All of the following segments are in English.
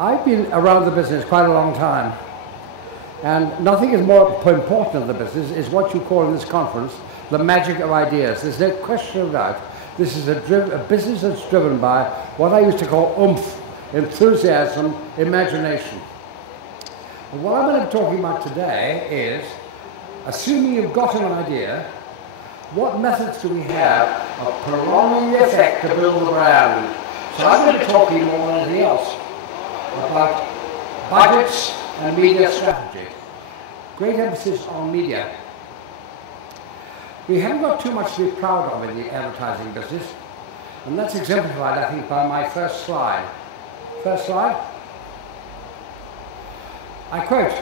I've been around the business quite a long time, and nothing is more important in the business is what you call in this conference the magic of ideas. There's no question of doubt. This is a business that's driven by what I used to call oomph, enthusiasm, imagination. And what I'm going to be talking about today is, assuming you've got an idea, what methods do we have of prolonging the effect to build the brand? So I'm going to be talking more than anything else about budgets and media strategy. Great emphasis on media. We haven't got too much to be proud of in the advertising business, and that's exemplified, I think, by my first slide. First slide. I quote,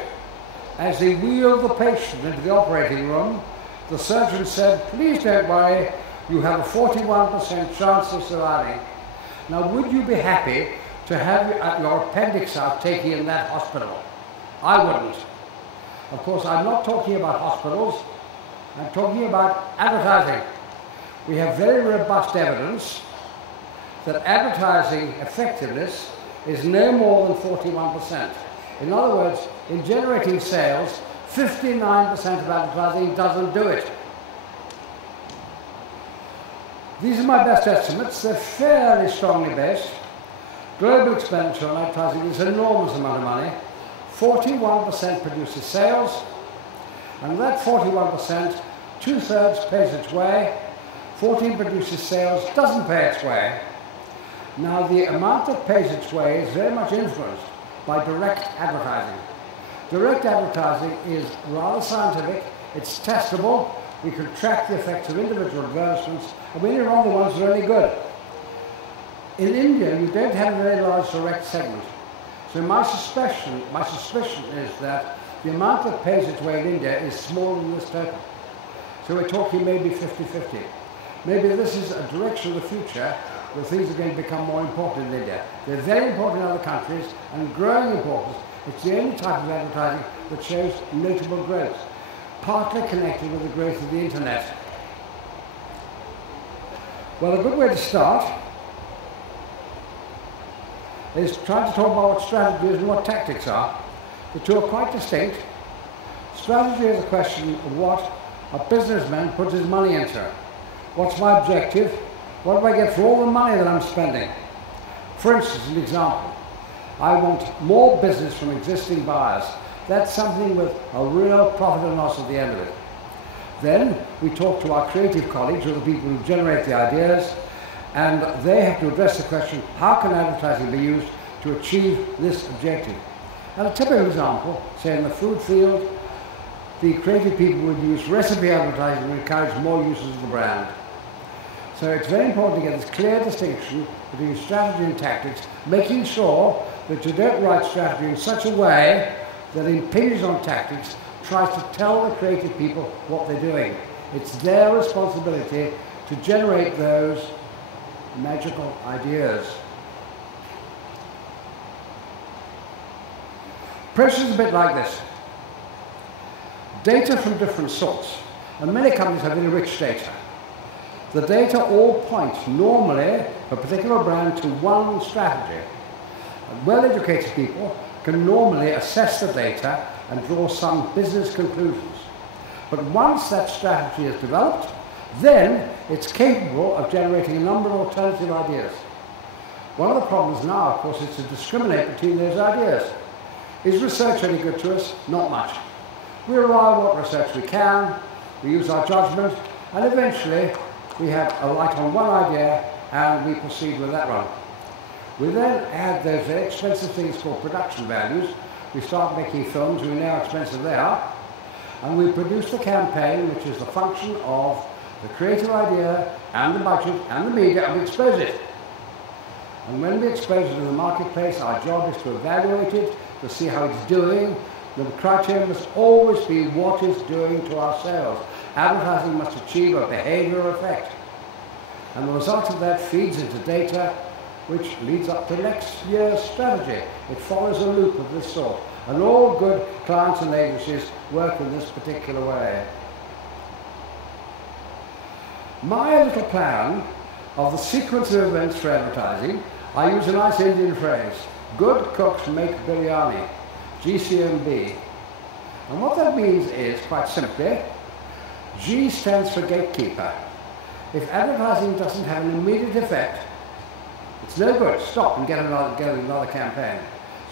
"As they wheeled the patient into the operating room, the surgeon said, 'Please don't worry, you have a 41% chance of surviving.' Now, would you be happy to have your appendix out taken in that hospital? I wouldn't. Of course, I'm not talking about hospitals, I'm talking about advertising. We have very robust evidence that advertising effectiveness is no more than 41%. In other words, in generating sales, 59% of advertising doesn't do it. These are my best estimates. They're fairly strongly based. Global expenditure on advertising is an enormous amount of money. 41% produces sales, and that 41%, 2/3 pays its way, 14 produces sales, doesn't pay its way. Now, the amount that pays its way is very much influenced by direct advertising. Direct advertising is rather scientific, it's testable, we can track the effects of individual advertisements, and we only run the ones that are really good. In India, you don't have a very large direct segment. So my suspicion is that the amount that pays its way in India is smaller than this total. So we're talking maybe 50-50. Maybe this is a direction of the future where things are going to become more important in India. They're very important in other countries and growing importance. It's the only type of advertising that shows notable growth, partly connected with the growth of the internet. Well, a good way to start is trying to talk about what strategy is and what tactics are. The two are quite distinct. Strategy is a question of what a businessman puts his money into. What's my objective? What do I get for all the money that I'm spending? For instance, an example. I want more business from existing buyers. That's something with a real profit and loss at the end of it. Then we talk to our creative colleagues, or the people who generate the ideas, and they have to address the question, how can advertising be used to achieve this objective? And a typical example, say in the food field, the creative people would use recipe advertising to encourage more uses of the brand. So it's very important to get this clear distinction between strategy and tactics, making sure that you don't write strategy in such a way that impinges on tactics, tries to tell the creative people what they're doing. It's their responsibility to generate those magical ideas. Process is a bit like this. Data from different sorts, and many companies have very rich data. The data all points normally for a particular brand to one strategy. Well-educated people can normally assess the data and draw some business conclusions. But once that strategy is developed, then it's capable of generating a number of alternative ideas. One of the problems now, of course, is to discriminate between those ideas. Is research any good to us? Not much. We rely on what research we can, we use our judgment, and eventually we have a light on one idea and we proceed with that one. We then add those very expensive things called production values. We start making films, we know how expensive they are, and we produce the campaign, which is the function of the creative idea and the budget and the media, and we expose it. And when we expose it in the marketplace, our job is to evaluate it, to see how it's doing. The criteria must always be what it's doing to our sales. Advertising must achieve a behavioral effect. And the result of that feeds into data, which leads up to next year's strategy. It follows a loop of this sort. And all good clients and agencies work in this particular way. My little plan of the sequence of events for advertising I use a nice Indian phrase, good cooks make biryani, GCMB. And what that means is, quite simply, G stands for gatekeeper. If advertising doesn't have an immediate effect, it's no good. Stop and get another campaign.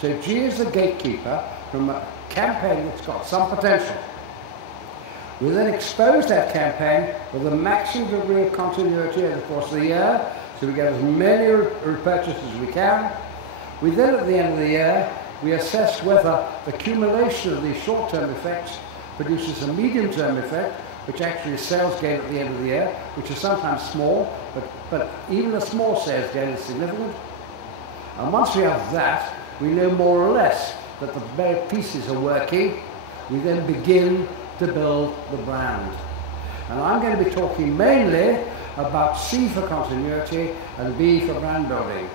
So G is the gatekeeper from a campaign that's got some potential. We then expose that campaign with a maximum degree of continuity over the course of the year, so we get as many repurchases as we can. We then, at the end of the year, we assess whether the accumulation of these short-term effects produces a medium-term effect, which actually is sales gain at the end of the year, which is sometimes small, but even a small sales gain is significant. And once we have that, we know more or less that the very pieces are working. We then begin to build the brand. And I'm going to be talking mainly about C for continuity and B for brand building.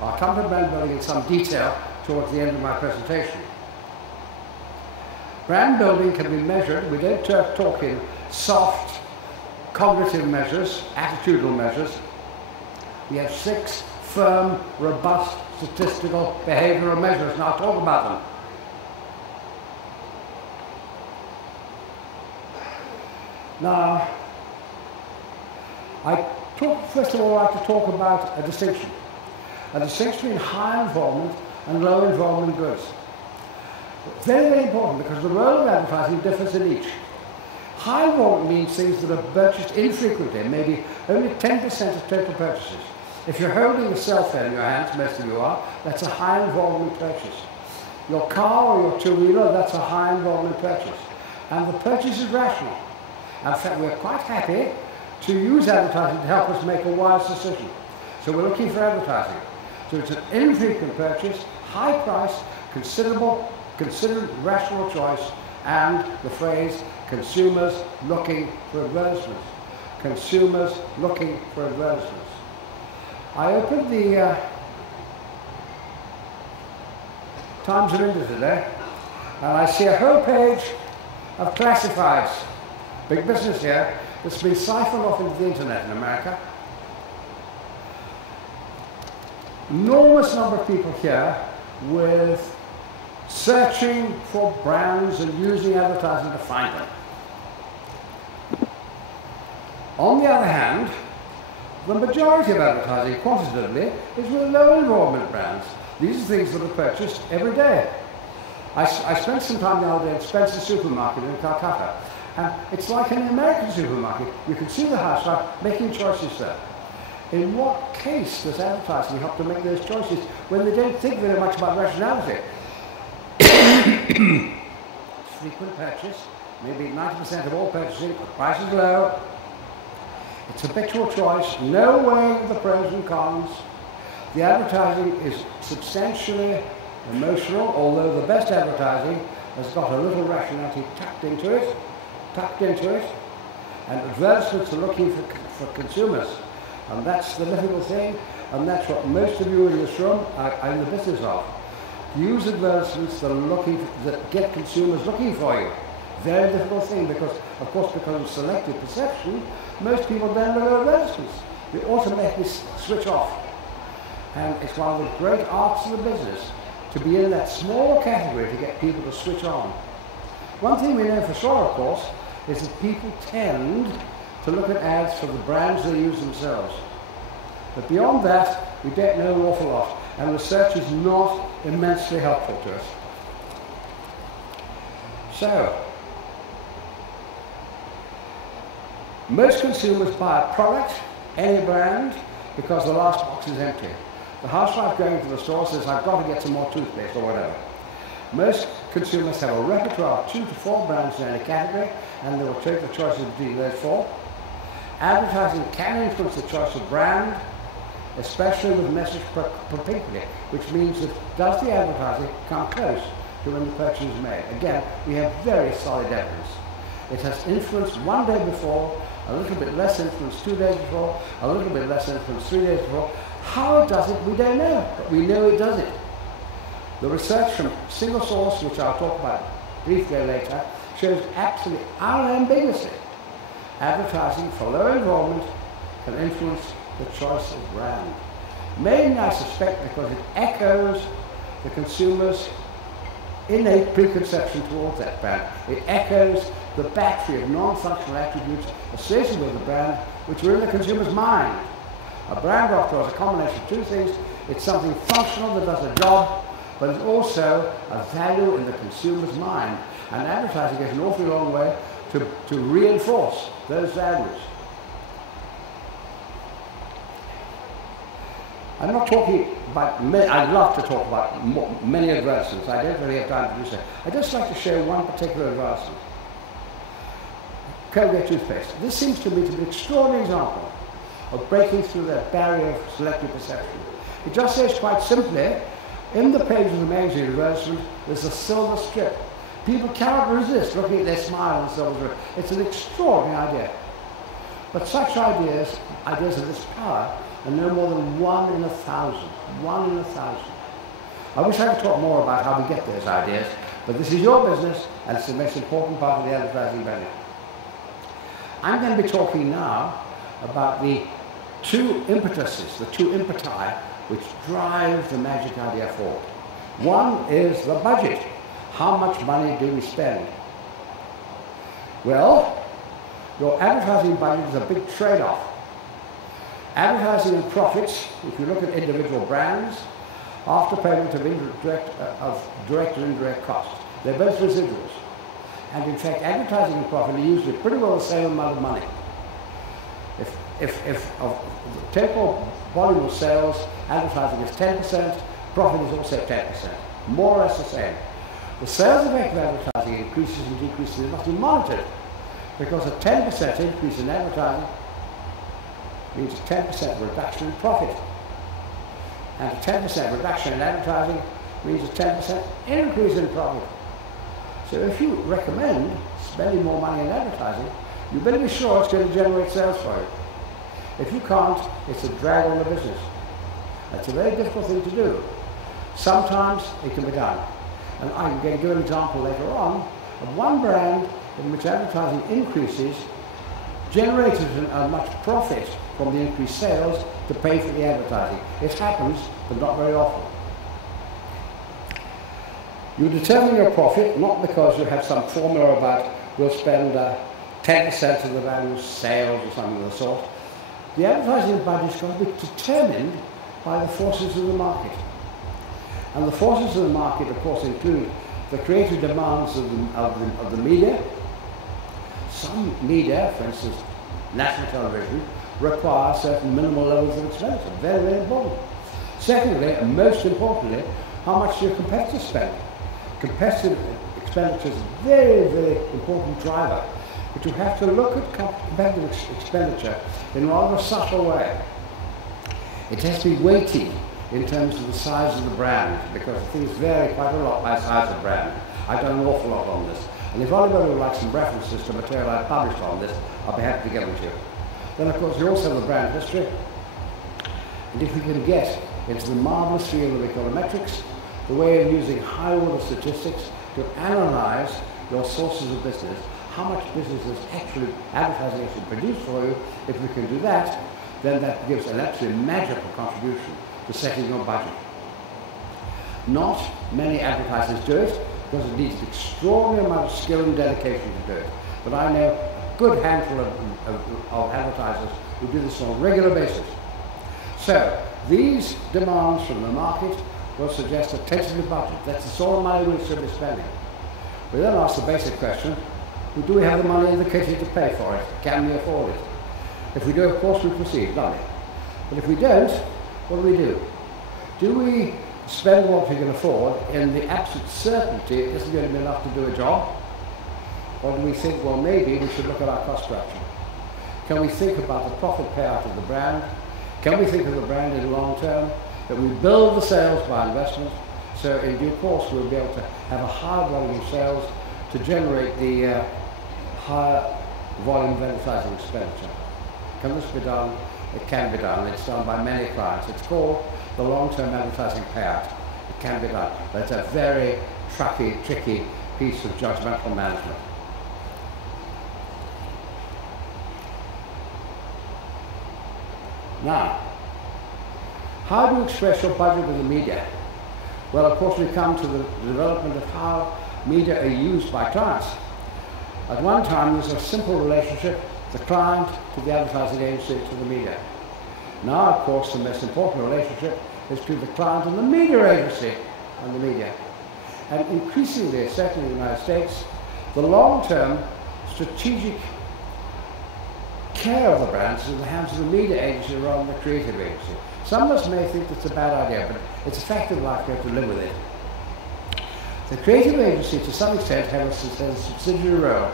I'll come to brand building in some detail towards the end of my presentation. Brand building can be measured. We don't talk in soft cognitive measures, attitudinal measures. We have 6 firm, robust, statistical, behavioral measures, and I'll talk about them. Now, first of all, I'd like to talk about a distinction between high involvement and low involvement goods. Very, very important, because the role of advertising differs in each. High involvement means things that are purchased infrequently, maybe only 10% of total purchases. If you're holding a cell phone in your hands, most of you are, that's a high involvement purchase. Your car or your two-wheeler, that's a high involvement purchase. And the purchase is rational. In fact, we're quite happy to use advertising to help us make a wise decision. So we're looking for advertising. So it's an infrequent purchase, high price, considered rational choice, and the phrase, consumers looking for advertisements. Consumers looking for advertisements. I opened the Times of India today, and I see a whole page of classifieds. Big business here that's been siphoned off into the internet in America. Enormous number of people here with searching for brands and using advertising to find them. On the other hand, the majority of advertising, quantitatively, is with low involvement brands. These are things that are purchased every day. I spent some time the other day at Spencer's supermarket in Calcutta, and it's like an American supermarket. You can see the housewife making choices there. In what case does advertising help to make those choices when they don't think very much about rationality? Frequent purchase, maybe 90% of all purchasing, the price is low. It's habitual choice, no weighing of the pros and cons. The advertising is substantially emotional, although the best advertising has got a little rationality tucked into it, and advertisements are looking for consumers. And that's the difficult thing, and that's what most of you in this room are in the business of. Use advertisements that get consumers looking for you. Very difficult thing, because, of course, because of selective perception, most people don't look at advertisements. They automatically switch off. And it's one of the great arts of the business to be in that small category to get people to switch on. One thing we know for sure, of course, is that people tend to look at ads for the brands they use themselves. But beyond that, we don't know an awful lot, and research is not immensely helpful to us. So, most consumers buy a product, any brand, because the last box is empty. The housewife going to the store says, I've got to get some more toothpaste or whatever. Most consumers have a repertoire of 2 to 4 brands in any category, and they will take the choices between those 4. Advertising can influence the choice of brand, especially with message propinquity, which means that does the advertising come close to when the purchase is made? Again, we have very solid evidence. It has influence one day before, a little bit less influence 2 days before, a little bit less influence 3 days before. How it does it, we don't know, but we know it does it. The research from single source, which I'll talk about briefly later, shows absolutely unambiguously advertising for low involvement can influence the choice of brand. Mainly, I suspect, because it echoes the consumer's innate preconception towards that brand. It echoes the battery of non-functional attributes associated with the brand, which are in the consumer's mind. A brand, after all, is a combination of two things. It's something functional that does a job, but it's also a value in the consumer's mind. And advertising goes an awfully long way to reinforce those values. I'm not talking about many. I'd love to talk about many advertisements. I don't really have time to do so. I'd just like to show one particular advertisement. Colgate toothpaste. This seems to me to be an extraordinary example of breaking through that barrier of selective perception. It just says quite simply, in the page of the magazine advertisement, there's a silver strip. People cannot resist looking at their smile on the silver strip. It's an extraordinary idea. But such ideas of this power, are no more than 1 in 1,000. 1 in 1,000. I wish I could talk more about how we get those ideas, but this is your business, and it's the most important part of the advertising value. I'm going to be talking now about the two impetuses, the two impeti, which drive the magic idea forward. One is the budget. How much money do we spend? Well, your advertising budget is a big trade-off. Advertising and profits, if you look at individual brands, after payment of direct and indirect costs, they're both residuals. And in fact, advertising and profit are usually pretty well the same amount of money. If of the total volume of sales, advertising is 10%, profit is also 10%, more or less the same. The sales effect of advertising increases and decreases must be monitored, because a 10% increase in advertising means a 10% reduction in profit. And a 10% reduction in advertising means a 10% increase in profit. So if you recommend spending more money in advertising, you better be sure it's going to generate sales for you. If you can't, it's a drag on the business. That's a very difficult thing to do. Sometimes it can be done. And I'm going to give an example later on of one brand in which advertising increases generated as much profit from the increased sales to pay for the advertising. It happens, but not very often. You determine your profit not because you have some formula about we'll spend 10% of the value of sales or something of the sort. The advertising budget is going to be determined by the forces of the market. And the forces of the market, of course, include the creative demands of the media. Some media, for instance, national television, require certain minimal levels of expenditure. Very, very important. Secondly, and most importantly, how much do your competitors spend? Competitive expenditure is a very, very important driver. But you have to look at competitive expenditure in a rather subtle way. It has to be weighty in terms of the size of the brand, because things vary quite a lot by size of brand. I've done an awful lot on this. And if anybody would like some references to material I've published on this, I'll be happy to give them to you. Then, of course, you also have the brand history. And if we can get into the marvelous field of econometrics, the way of using high-order statistics to analyze your sources of business, how much business is actually advertising actually produced for you, if we can do that, then that gives an absolutely magical contribution to setting your budget. Not many advertisers do it, because it needs an extraordinary amount of skill and dedication to do it. But I know a good handful of advertisers who do this on a regular basis. So these demands from the market will suggest a tentative budget. That's the sort of money we should be spending. We then ask the basic question, well, do we have the money in the kitty to pay for it? Can we afford it? If we do, of course, we proceed, lovely. But if we don't, what do? Do we spend what we can afford in the absolute certainty it isn't going to be enough to do a job? Or do we think, well, maybe we should look at our cost structure? Can we think about the profit payout of the brand? Can we think of the brand in the long term? That we build the sales by investment, so in due course we'll be able to have a higher volume of sales to generate the higher volume of advertising expenditure. Can this be done? It can be done. It's done by many clients. It's called the long-term advertising payout. It can be done. But it's a very tricky piece of judgmental management. Now, How do you express your budget with the media? Well, of course, we come to the development of how media are used by clients. At one time, there was a simple relationship, the client to the advertising agency to the media. Now, of course, the most important relationship is to the client and the media agency and the media. And increasingly, certainly in the United States, the long-term strategic care of the brands is in the hands of the media agency rather than the creative agency. Some of us may think it's a bad idea, but it's a fact of life. We have to live with it. The creative agency, to some extent, has a subsidiary role.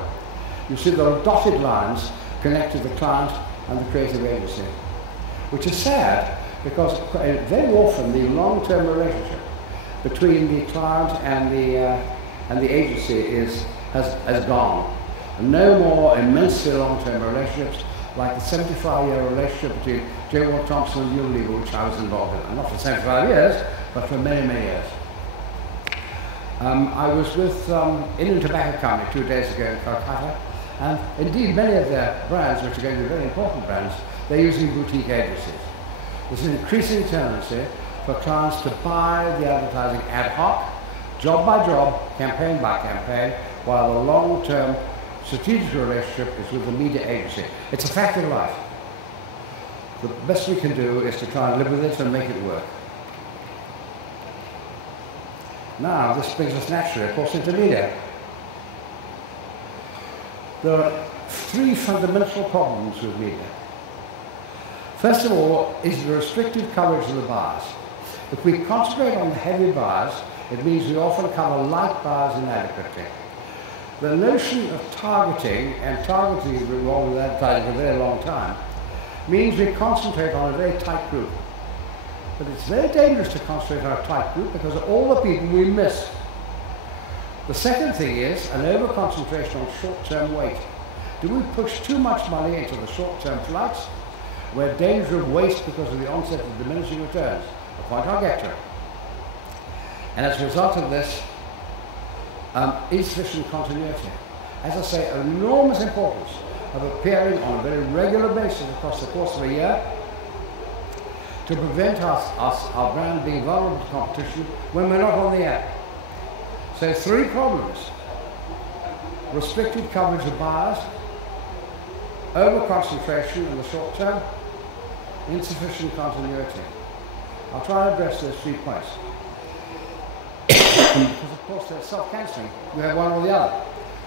You see there are dotted lines connected to the client and the creative agency, which is sad because very often the long-term relationship between the client and the agency has gone. And no more immensely long-term relationships like the 75-year relationship between J. Ward Thompson and Unilever, which I was involved in. And not for 75 years, but for many, many years. I was with Indian Tobacco Company 2 days ago in Calcutta, and indeed many of their brands, which are going to be very important brands, they're using boutique agencies. There's an increasing tendency for clients to buy the advertising ad hoc, job by job, campaign by campaign, while the long-term strategic relationship is with the media agency. It's a fact of life. The best we can do is to try and live with it and make it work. Now, this brings us naturally, of course, into media. There are 3 fundamental problems with media. First of all, is the restrictive coverage of the buyers. If we concentrate on the heavy buyers, it means we often cover light buyers inadequately. The notion of targeting, and targeting has been involved with advertising for a very long time, means we concentrate on a very tight group. But it's very dangerous to concentrate on a tight group because of all the people we miss. The second thing is an over-concentration on short-term weight. Do we push too much money into the short-term flights? We're in danger of waste because of the onset of diminishing returns, a point I'll get to. And as a result of this, insufficient continuity. As I say, an enormous importance of appearing on a very regular basis across the course of a year to prevent our brand being vulnerable to competition when we're not on the air. So 3 problems: restricted coverage of buyers, over-concentration in the short term, insufficient continuity. I'll try and address those 3 points. Because of course they're self-cancelling. You have one or the other.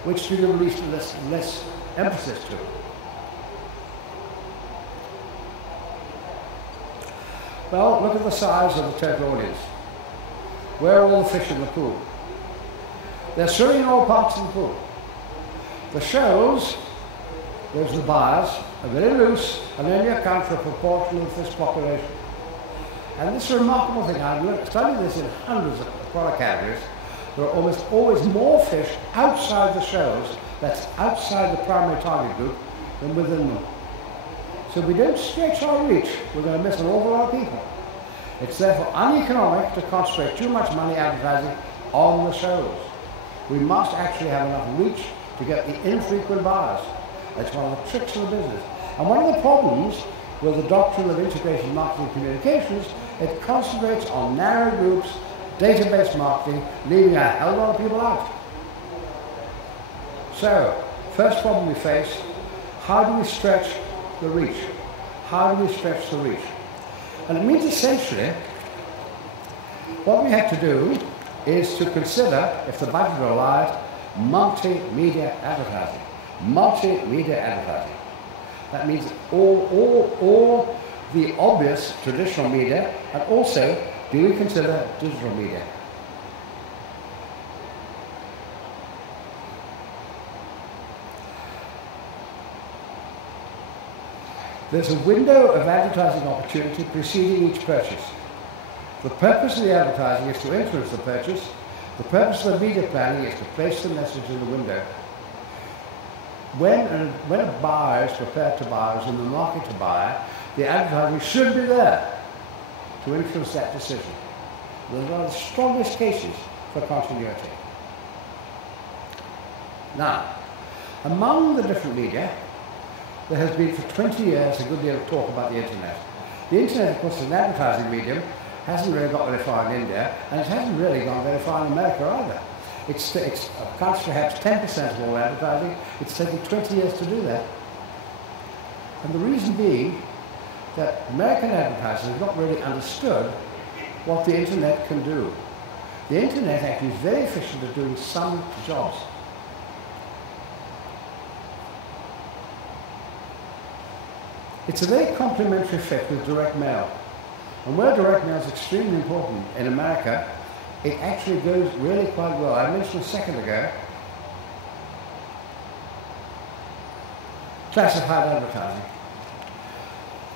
Which do you release less emphasis to? Well, look at the size of the total audience. Where are all the fish in the pool? They're swimming in all parts of the pool. The shows, those are the buyers, are very loose and only account for a proportion of the fish population. And this remarkable thing, I've studied this in hundreds of product categories, there are almost always more fish outside the shows, that's outside the primary target group, than within them. So if we don't stretch our reach, we're going to miss an awful lot of people. It's therefore uneconomic to concentrate too much money advertising on the shows. We must actually have enough reach to get the infrequent buyers. That's one of the tricks of the business. And one of the problems with the doctrine of integrated marketing communications, it concentrates on narrow groups, database marketing, leaving a hell of a lot of people out. So, first problem we face, how do we stretch the reach? How do we stretch the reach? And it means essentially, what we have to do is to consider, if the budget allows, multimedia advertising. Multimedia advertising. That means all the obvious traditional media, and also, do we consider digital media? There's a window of advertising opportunity preceding each purchase. The purpose of the advertising is to influence the purchase. The purpose of the media planning is to place the message in the window. When a buyer is prepared to buy, or is in the market to buy, the advertising should be there to influence that decision. Those are the strongest cases for continuity. Now, among the different media, there has been for 20 years a good deal of talk about the internet. The internet, of course, is an advertising medium, hasn't really got very far in India, and it hasn't really gone very far in America either. It accounts for perhaps 10% of all advertising. It's taken 20 years to do that. And the reason being that American advertisers have not really understood what the internet can do. The internet actually is very efficient at doing some jobs. It's a very complementary effect with direct mail. And where direct mail is extremely important in America, it actually goes really quite well. I mentioned a second ago, classified advertising.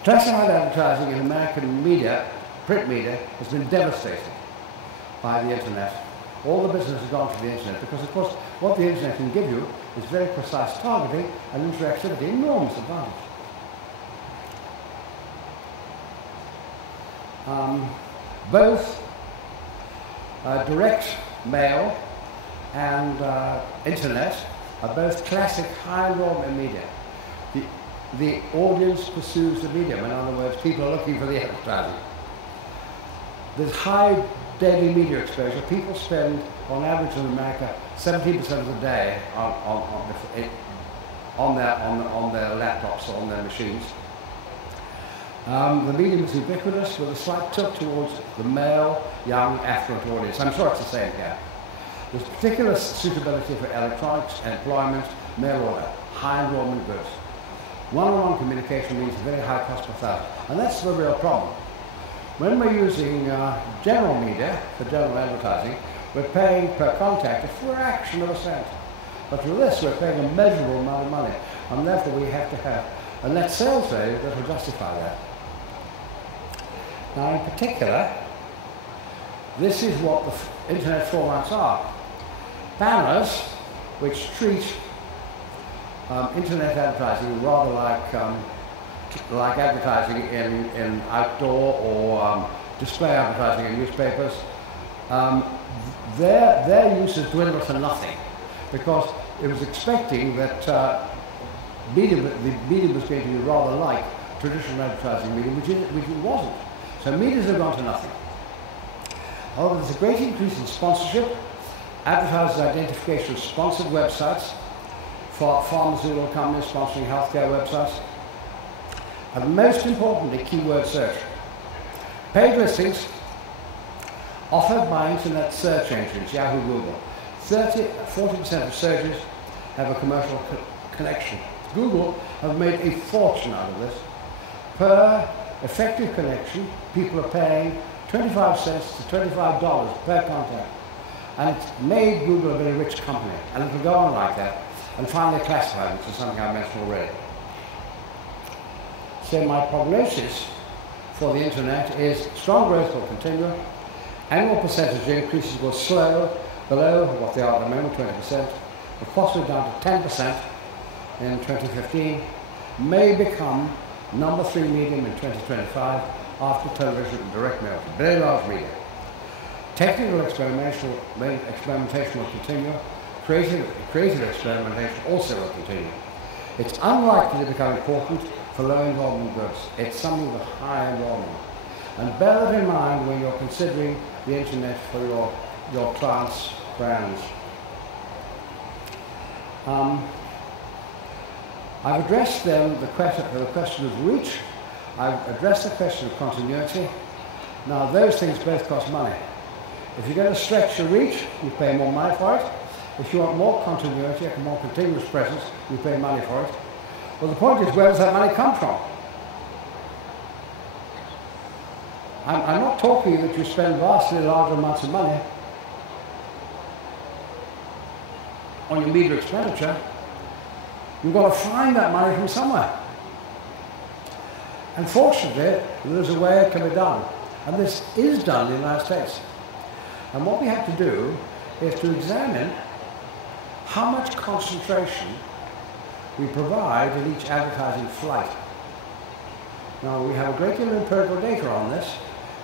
Classified advertising in American media, print media, has been devastated by the internet. All the business has gone to the internet because, of course, what the internet can give you is very precise targeting and interactivity, enormous advantage. Both direct mail and internet are both classic high enrollment media. The audience pursues the medium. In other words, people are looking for the advertising. There's high daily media exposure. People spend, on average in America, 17% of the day on their laptops or on their machines. The medium is ubiquitous with a slight tilt towards the male, young, affluent audience. I'm sure it's the same here. There's particular suitability for electronics, employment, mail order, high enrollment goods. One-on-one communication means very high cost per thousand, and that's the real problem. When we're using general media for general advertising, we're paying per contact a fraction of a cent. But with this, we're paying a measurable amount of money, and therefore we have to have a net sales value that will justify that. Now, in particular, this is what the internet formats are. Banners which treat internet advertising rather like advertising in outdoor or display advertising in newspapers. Their use has dwindled to nothing because it was expecting that the medium was going to be rather like traditional advertising medium, which it wasn't. So medias have gone to nothing. However, there's a great increase in sponsorship, advertisers' identification of sponsored websites for pharmaceutical companies sponsoring healthcare websites, and most importantly, keyword search. Paid listings offered by internet search engines, Yahoo, Google. 40% of searches have a commercial connection. Google have made a fortune out of this. Per effective connection, people are paying 25 cents to $25 per contact. And it's made Google a very rich company. And it will go on like that. And finally classified, which is something I mentioned already. So my prognosis for the internet is strong growth will continue. Annual percentage increases will slow below what they are at the moment, 20%, but possibly down to 10% in 2015, may become number 3 medium in 2025 after television and direct mail. Very large media. Technical experimentation will continue. Creative experimentation also will continue. It's unlikely to become important for low involvement goods. It's something with high involvement. And bear that in mind when you're considering the internet for your clients' brands. I've addressed then the question of reach. I've addressed the question of continuity. Now those things both cost money. If you're going to stretch your reach, you pay more money for it. If you want more continuity, a more continuous presence, you pay money for it. Well, the point is, where does that money come from? I'm not talking that you spend vastly large amounts of money on your media expenditure. You've got to find that money from somewhere. And fortunately, there's a way it can be done. And this is done in the United States. And what we have to do is to examine how much concentration we provide in each advertising flight. Now, we have a great deal of empirical data on this,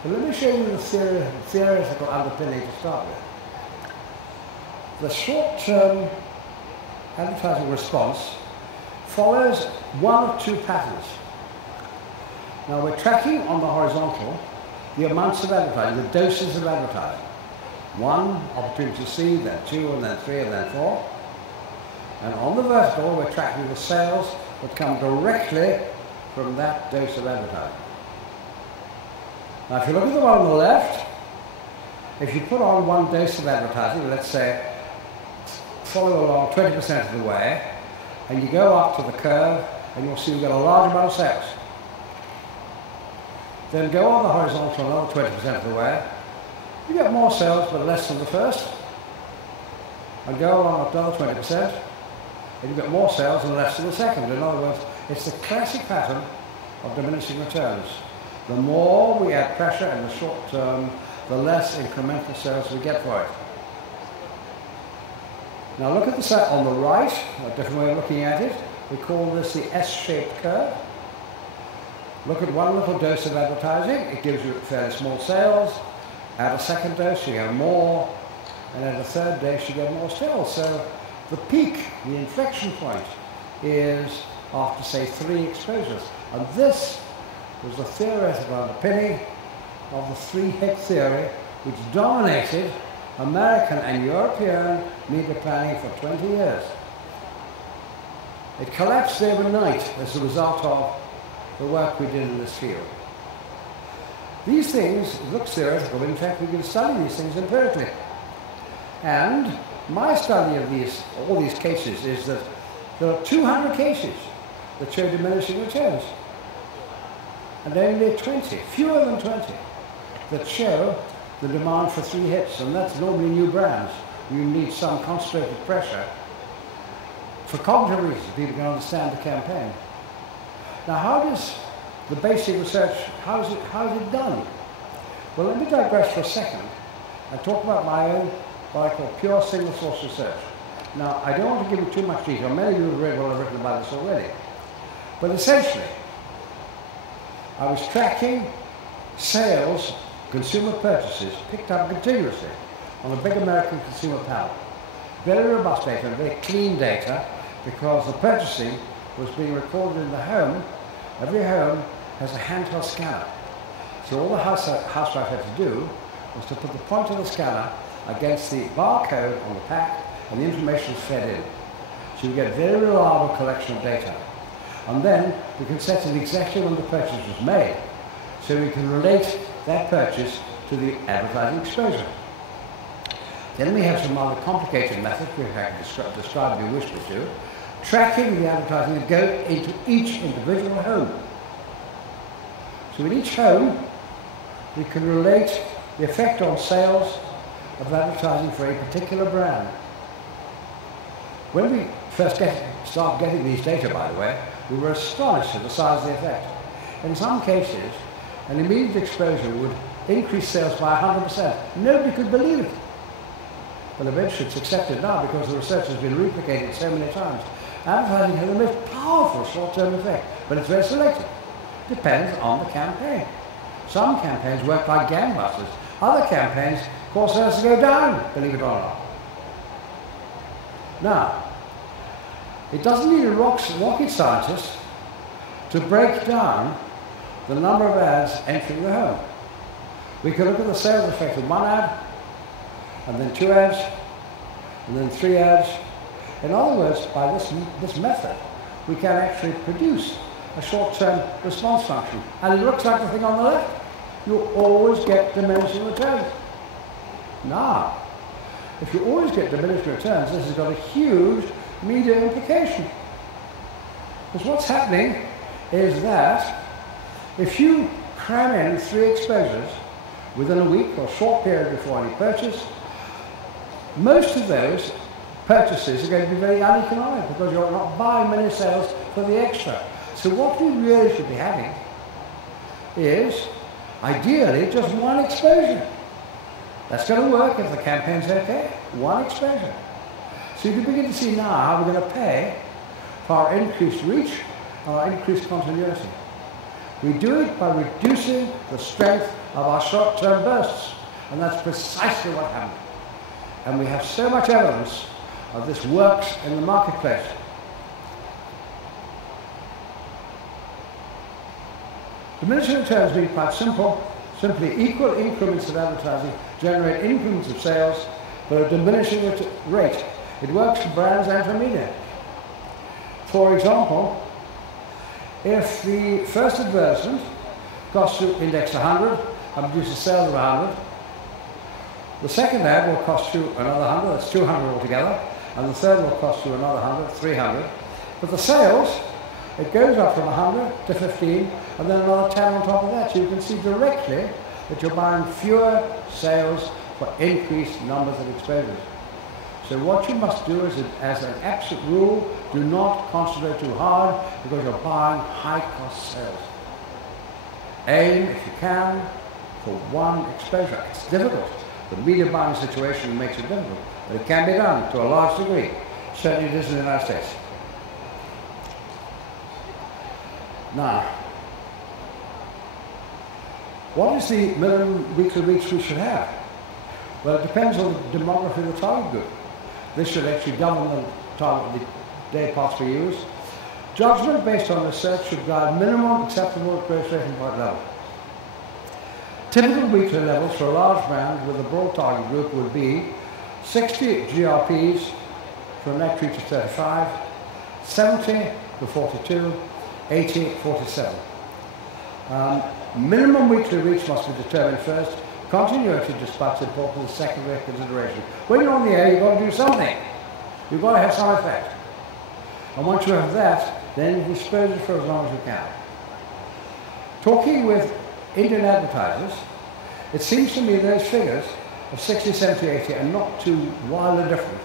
but let me show you the theoretical underpinning to start with. The short-term advertising response follows one of two patterns. Now we're tracking on the horizontal the amounts of advertising, the doses of advertising. 1 opportunity C, then 2, and then 3, and then 4. And on the vertical, we're tracking the sales that come directly from that dose of advertising. Now if you look at the one on the left, if you put on 1 dose of advertising, let's say follow along 20% of the way, and you go up to the curve, and you'll see you get a large amount of sales. Then go on the horizontal another 20% of the way, you get more sales but less than the first, and go on another 20%, and you get more sales and less than the second. In other words, it's the classic pattern of diminishing returns. The more we add pressure in the short term, the less incremental sales we get for it. Now look at the set on the right, a different way of looking at it. We call this the S-shaped curve. Look at 1 little dose of advertising, it gives you fairly small sales. Add a second dose, you get more, and at a third dose you get more sales. So the peak, the inflection point, is after say 3 exposures. And this was the theoretical underpinning of the 3-hit theory, which dominated American and European media planning for 20 years. It collapsed overnight as a result of the work we did in this field. These things look theoretical, but in fact we can study these things empirically. And my study of all these cases is that there are 200 cases that show diminishing returns, and only 20, fewer than 20, that show the demand for 3 hits, and that's normally new brands. You need some concentrated pressure. For cognitive reasons, people can understand the campaign. Now how does the basic research, how is it done? Well, let me digress for a second and talk about my own, what I call pure single source research. Now, I don't want to give you too much detail. Many of you will have written about this already. But essentially, I was tracking sales, consumer purchases, picked up continuously on a big American consumer panel. Very robust data, very clean data, because the purchasing was being recorded in the home. Every home has a handheld scanner. So all the housewife had to do was to put the point of the scanner against the barcode on the pack, and the information is fed in. So you get very reliable collection of data. And then we can set it exactly when the purchase was made, so we can relate that purchase to the advertising exposure. Then we have some rather complicated methods, which I can describe if you wish me to, tracking the advertising that go into each individual home. So in each home, we can relate the effect on sales of advertising for a particular brand. When we first started getting these data, by the way, we were astonished at the size of the effect. In some cases, an immediate exposure would increase sales by 100%. Nobody could believe it. But eventually it's accepted now because the research has been replicated so many times. Advertising has the most powerful short-term effect, but it's very selective. Depends on the campaign. Some campaigns work like gangbusters. Other campaigns cause sales to go down, believe it or not. Now, it doesn't need a rocket scientist to break down the number of ads entering the home. We can look at the sales effect of 1 ad, and then 2 ads, and then 3 ads. In other words, by this method, we can actually produce a short-term response function. And it looks like the thing on the left. You always get diminishing returns. Now, if you always get diminishing returns, this has got a huge media implication. Because what's happening is that if you cram in 3 exposures within a week or a short period before any purchase, most of those purchases are going to be very uneconomic because you're not buying many sales for the extra. So what we really should be having is, ideally, just 1 exposure. That's going to work if the campaign's okay. 1 exposure. So you can begin to see now how we're going to pay for our increased reach and our increased continuity. We do it by reducing the strength of our short-term bursts. And that's precisely what happened. And we have so much evidence of this works in the marketplace. Diminishing returns being quite simple. Simply equal increments of advertising generate increments of sales, but a diminishing rate. It works for brands and for media. For example, if the first advertisement costs you index 100 and produces sales of 100, the second ad will cost you another 100, that's 200 altogether, and the third will cost you another 100, 300. But the sales, it goes up from 100 to 15, and then another 10 on top of that. So you can see directly that you're buying fewer sales for increased numbers of exposures. So what you must do is, as an absolute rule, do not concentrate too hard because you're buying high-cost sales. Aim, if you can, for one exposure. It's difficult. The media buying situation makes it difficult, but it can be done to a large degree. Certainly it is in the United States. Now, what is the minimum weekly reach we should have? Well, it depends on the demography of the target group. This should actually govern the day parts we use. Judgment based on research should guide minimum acceptable growth rate and point level. Typical weekly levels for a large brand with a broad target group would be 60 GRPs for a net reach of 35, 70 to 42, 80, 47. Minimum weekly reach must be determined first. Continuity dispatch is important as secondary consideration. When you're on the air, you've got to do something. You've got to have some effect. And once you have that, then you expose it for as long as you can. Talking with Indian advertisers, it seems to me those figures of 60, 70, 80 are not too wildly different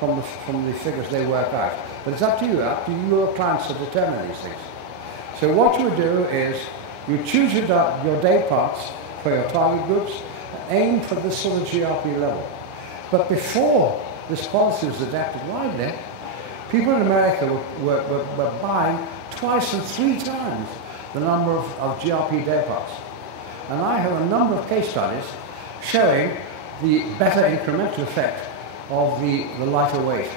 from the figures they work out. But it's up to your clients to determine these things. So what you would do is you choose your day parts for your target groups and aim for this sort of GRP level. But before this policy was adapted widely, people in America were buying twice and 3 times the number of GRP day parts. And I have a number of case studies showing the better incremental effect of the lighter weight.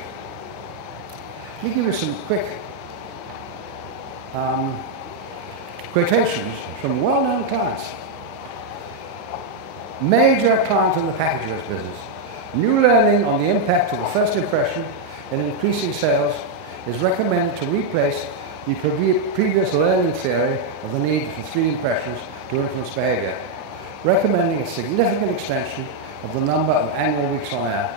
Let me give you some quick quotations from well-known clients. Major client in the package goods business. New learning on the impact of the first impression in increasing sales is recommended to replace the previous learning theory of the need for 3 impressions to influence behavior, recommending a significant extension of the number of annual weeks on air.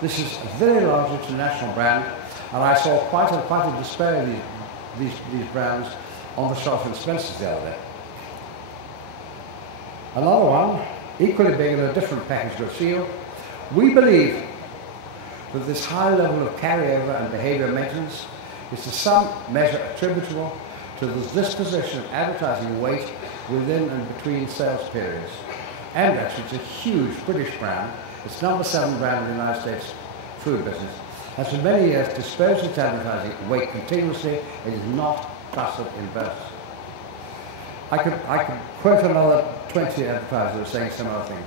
This is a very large international brand, and I saw quite a disparity of these brands on the shelf in Spencer's the other day. Another one, equally big in a different package goods field. We believe that this high level of carryover and behavior maintenance is to some measure attributable to the disposition of advertising weight within and between sales periods. And actually, it's a huge British brand. It's #7 brand in the United States food business. Has for many years disposed its advertising weight continuously. It is not trusted in bursts. I could quote another 20 advertisers saying similar things.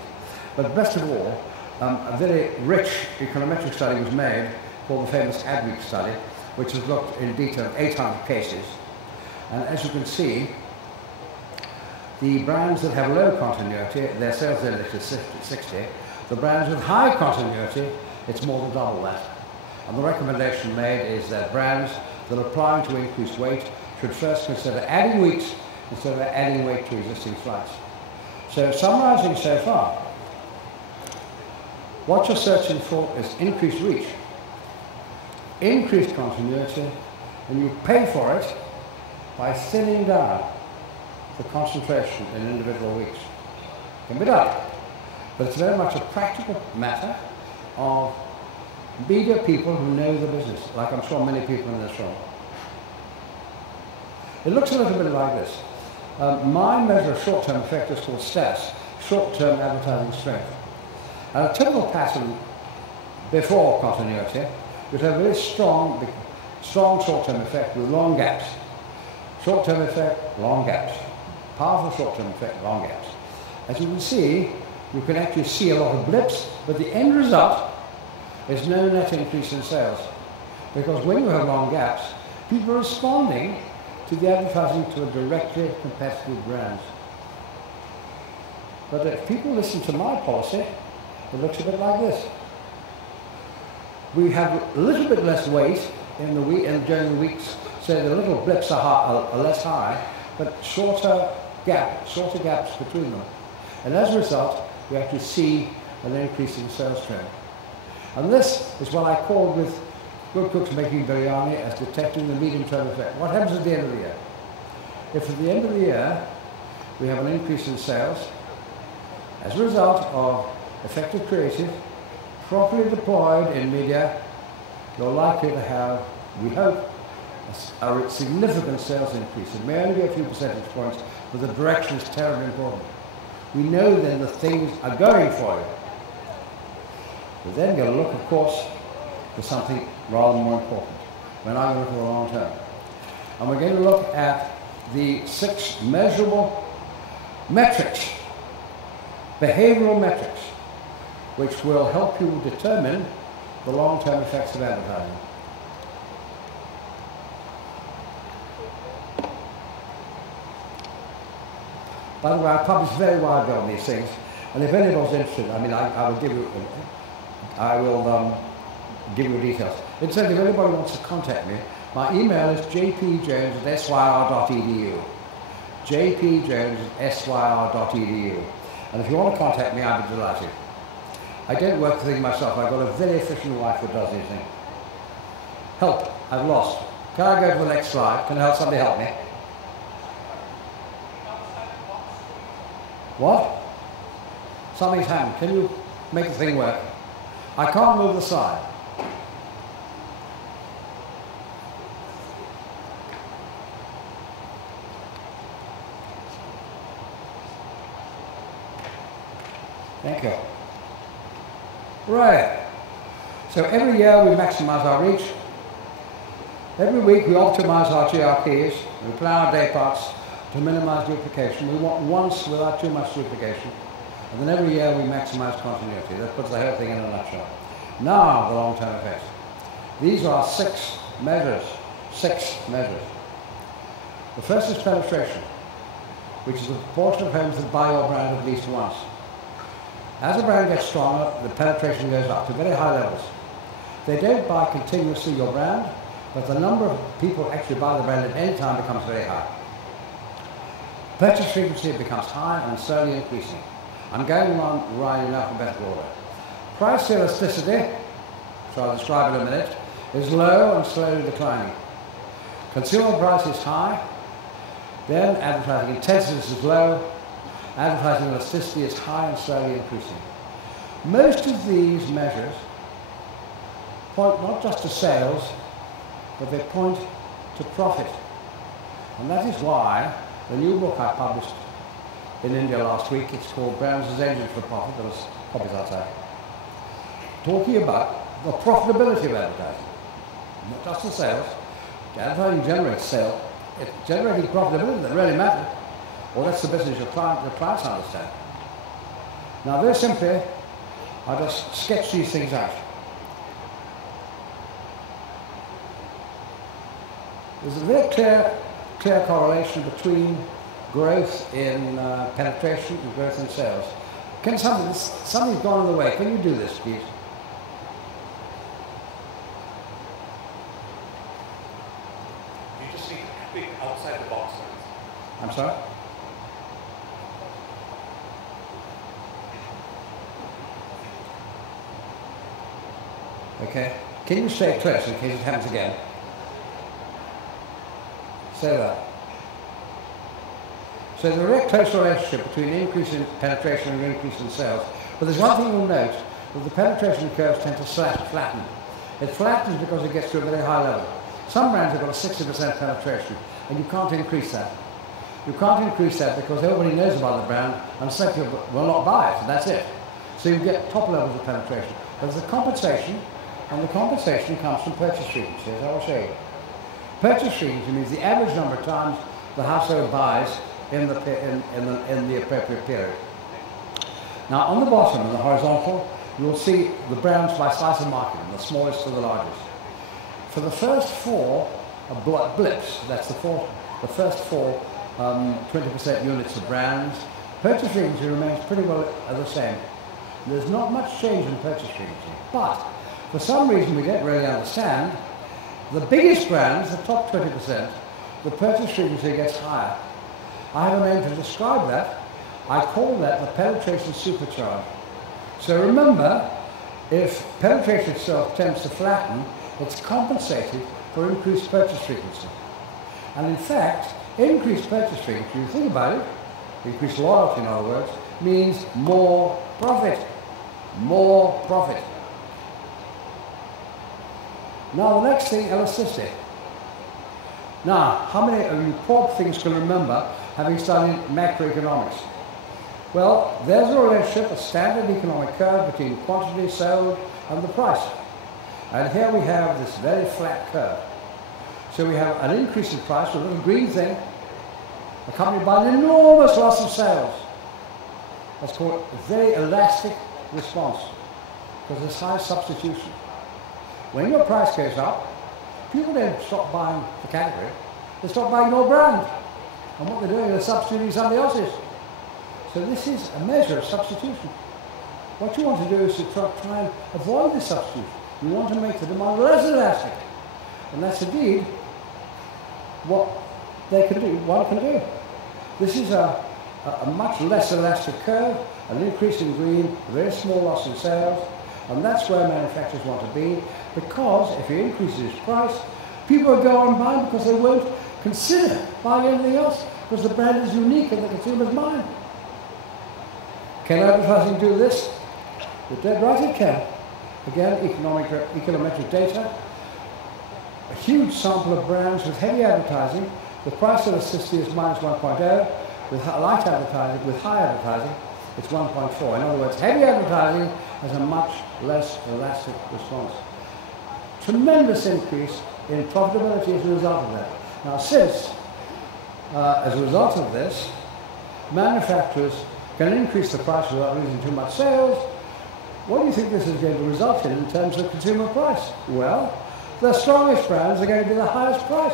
But best of all, a very rich econometric study was made called the famous AdWeek study, which has looked in detail at 800 cases. And as you can see, the brands that have low continuity, their sales index is 60. The brands with high continuity, it's more than double that. And the recommendation made is that brands that are planning to increase weight should first consider adding weeks instead of adding weight to existing flights. So summarizing so far, what you're searching for is increased reach, increased continuity, and you pay for it by thinning down the concentration in individual weeks. It can be done, but it's very much a practical matter of media people who know the business, like I'm sure many people in this room. It looks a little bit like this. My measure of short-term effect is called STAS, short-term advertising strength. And a typical pattern before continuity would have a very strong short-term effect with long gaps. Short-term effect, long gaps. Powerful short-term effect, long gaps. As you can see, you can actually see a lot of blips, but the end result is no net increase in sales. Because when you have long gaps, people are responding to to the advertising to a directly competitive brands. But if people listen to my policy, it looks a bit like this. We have a little bit less weight in the week and during the weeks, so the little blips are less high, but shorter gaps between them. And as a result, we actually see an increase in sales trend. And this is what I call with good cooks making biryani as detecting the medium-term effect. What happens at the end of the year? If at the end of the year we have an increase in sales as a result of effective creative, properly deployed in media, you're likely to have, we hope, a significant sales increase. It may only be a few percentage points, but the direction is terribly important. We know then that things are going for you. But then you're going to look, of course, for something rather more important. We're not going to look for the long term. And we're going to look at the 6 measurable metrics, behavioral metrics, which will help you determine the long-term effects of advertising. By the way, I publish very widely on these things, and if anybody's interested, I mean, I will give you details. Instead, if anybody wants to contact me, my email is jpjones@syr.edu. jpjones@syr.edu. And if you want to contact me, I'd be delighted. I don't work the thing myself. I've got a very efficient wife who does these things. Help, I've lost. Can I go to the next slide? Can somebody help me? What? Something's happened. Can you make the thing work? I can't move the slide. Thank you. Right. So every year we maximize our reach. Every week we optimize our GRPs. We plan our day parts to minimize duplication. We want once without too much duplication. And then every year we maximize continuity. That puts the whole thing in a nutshell. Now the long-term effects. These are 6 measures. 6 measures. The first is penetration, which is the proportion of homes that buy your brand at least once. As a brand gets stronger, the penetration goes up to very high levels. They don't buy continuously your brand, but the number of people who actually buy the brand at any time becomes very high. Purchase frequency becomes high and slowly increasing. I'm going on right in alphabetical order. Price elasticity, which I'll describe in a minute, is low and slowly declining. Consumer price is high, then advertising intensity is low, advertising elasticity is high and slowly increasing. Most of these measures point not just to sales, but they point to profit. And that is why the new book I published in India last week, it's called Brands as Engines for Profit, there was copies outside, talking about the profitability of advertising. Not just the sales. Advertising generates sales. It's generating profitability that really matters. Well, that's the business the clients understand. Now, very simply, I just sketch these things out. There's a very clear correlation between growth in penetration and growth in sales. Can something's gone in the way? Can you do this, please? You just need to think outside the box. I'm sorry? Okay. Can you stay close in case it happens again? Say that. So there's a very close relationship between increase in penetration and increase in sales. But there's one thing you'll note, that the penetration curves tend to flatten. It flattens because it gets to a very high level. Some brands have got a 60% penetration, and you can't increase that. You can't increase that because everybody knows about the brand, and some people will not buy it, and that's it. So you get top levels of penetration. But there's a compensation, and the compensation comes from purchase frequency, as I will show you. Purchase frequency means the average number of times the household buys in the appropriate period. Now, on the bottom, in the horizontal, you will see the brands by size of market, from the smallest to the largest. For the first 4 blips, that's the 4 the first four 20% units of brands. Purchase frequency remains pretty well the same. There's not much change in purchase frequency, but for some reason we don't really understand, the biggest brands, the top 20%, the purchase frequency gets higher. I have a name to describe that. I call that the penetration supercharge. So remember, if penetration itself tends to flatten, it's compensated for increased purchase frequency. And in fact, increased purchase frequency, you think about it, increased loyalty in other words, means more profit. More profit. Now the next thing, elasticity. Now, how many of you poor things can remember having studied macroeconomics? Well, there's a relationship, a standard economic curve between quantity sold and the price. And here we have this very flat curve. So we have an increase in price with a little green thing, accompanied by an enormous loss of sales. That's called a very elastic response, because there's high substitution. When your price goes up, people don't stop buying the category, they stop buying your brand. And what they're doing is substituting somebody else's. So this is a measure of substitution. What you want to do is to try and avoid this substitution. You want to make the demand less elastic. And that's indeed what they can do, one can do. This is a much less elastic curve, an increase in green, a very small loss in sales, and that's where manufacturers want to be, because if you increase this price, people will go on buying because they won't consider buying anything else, because the brand is unique in the consumer's mind. Can advertising do this? You're dead right it can. Again, econometric data, a huge sample of brands with heavy advertising, the price elasticity is minus 1.0, with light advertising, with high advertising, it's 1.4. In other words, heavy advertising has a much less elastic response. Tremendous increase in profitability as a result of that. Now, since, as a result of this, manufacturers can increase the price without losing too much sales, what do you think this is going to result in terms of consumer price? Well, the strongest brands are going to be the highest price.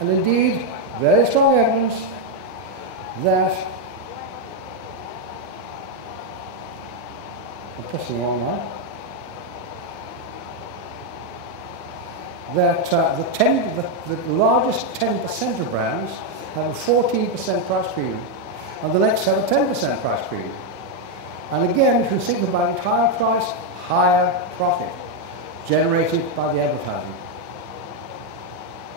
And indeed, very strong evidence that, I'm pressing the wrong one, that the largest 10% of brands have a 14% price premium, and the next have a 10% price premium. And again, if you think about it, higher price, higher profit generated by the advertising.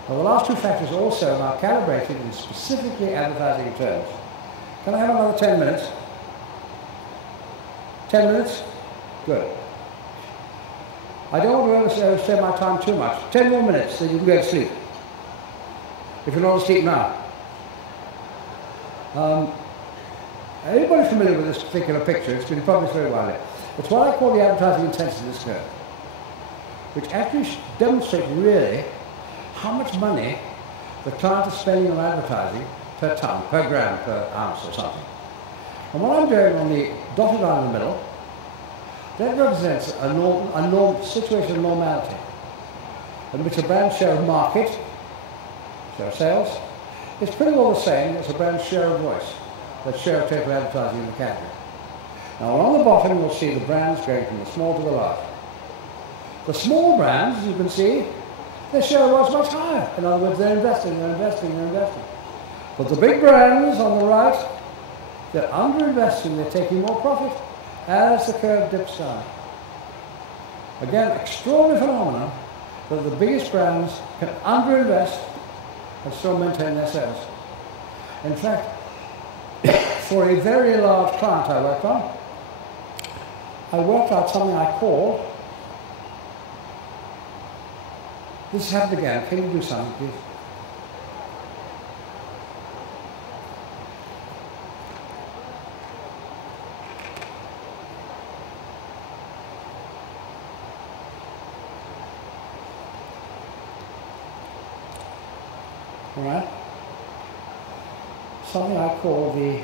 Now, the last two factors also are calibrated in specifically advertising terms. Can I have another 10 minutes? 10 minutes? Good. I don't want to overstay my time too much. 10 more minutes, then you can go to sleep. If you're not asleep now. Anybody familiar with this particular picture? It's been published very widely. It's what I call the advertising intensity curve, which actually demonstrates really how much money the client is spending on advertising per ton, per gram, per ounce or something. And what I'm doing on the dotted line in the middle, that represents a situation of normality, in which a brand's share of market, share of sales, is pretty well the same as a brand's share of voice, the share of total advertising in the category. Now on the bottom you'll see the brands going from the small to the large. The small brands, as you can see, their share was much higher. In other words, they're investing. But the big brands on the right, they're underinvesting, they're taking more profit as the curve dips down. Again, extraordinary phenomenon that the biggest brands can underinvest and still maintain their sales. In fact, for a very large client I worked out something I call, this has happened again, can you do something please? All right? Something I call the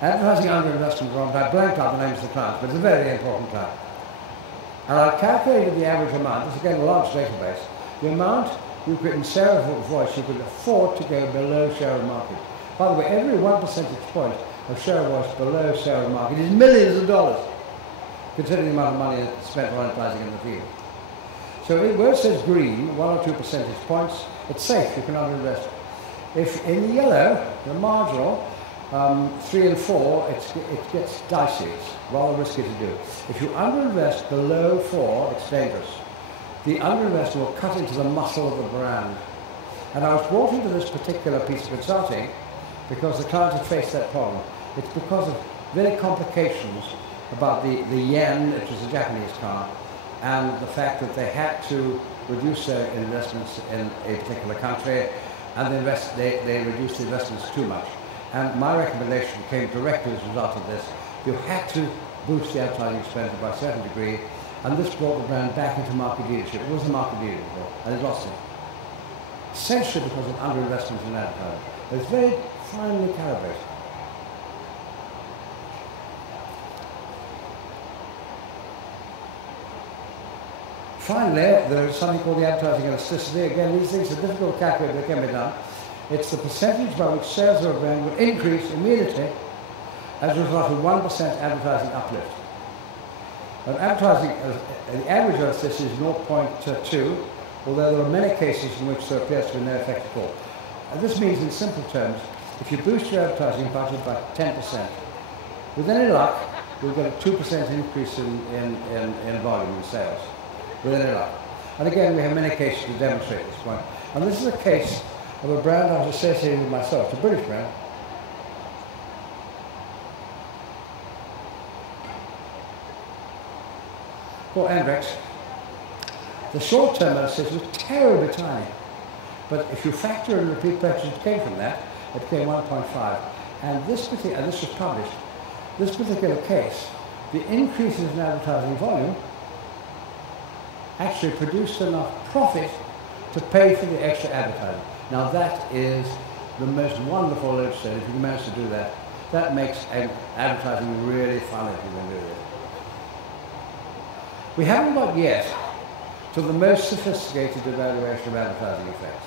advertising underinvestment problem. I blanked out the names of the clients, but it's a very important client. And I calculated the average amount, this is again a large database, the amount you could, in share of voice, you could afford to go below share of market. By the way, every 1 percentage point of share of voice below share of market is millions of dollars, considering the amount of money that's spent on advertising in the field. So where it says green, 1 or 2 percentage points, it's safe, you can underinvest. If in the yellow, the marginal, 3 and 4, it gets dicey, it's rather risky to do. If you underinvest below 4, it's dangerous. The underinvestment will cut into the muscle of the brand. And I was brought into this particular piece of consulting because the client had faced that problem. It's because of many complications about the yen, which is a Japanese car, and the fact that they had to reduce their investments in a particular country, and they reduced the investments too much. And my recommendation came directly as a result of this. You had to boost the advertising expenditure by a certain degree, and this brought the brand back into market leadership. It was a market leader before, and it lost it. Essentially because of underinvestment in advertising. It's very finely calibrated. Finally, there is something called the advertising elasticity. Again, these things are difficult to calculate, but they can be done. It's the percentage by which sales of a brand will increase immediately as a result of 1% advertising uplift. And advertising, the average elasticity is 0.2, although there are many cases in which there appears to be no effect at all. And this means, in simple terms, if you boost your advertising budget by 10%, with any luck, you'll get a 2% increase in volume in sales. With any luck. And again, we have many cases to demonstrate this point. And this is a case of a brand I was associated with myself. It's a British brand. Called Andrex. The short-term elasticity was terribly tiny. But if you factor in repeat purchases that came from that, it became 1.5. And this was published, this particular case, the increases in advertising volume actually produced enough profit to pay for the extra advertising. Now that is the most wonderful legislation. If you can manage to do that, that makes advertising really fun if you can do it. We haven't got yet to the most sophisticated evaluation of advertising effects.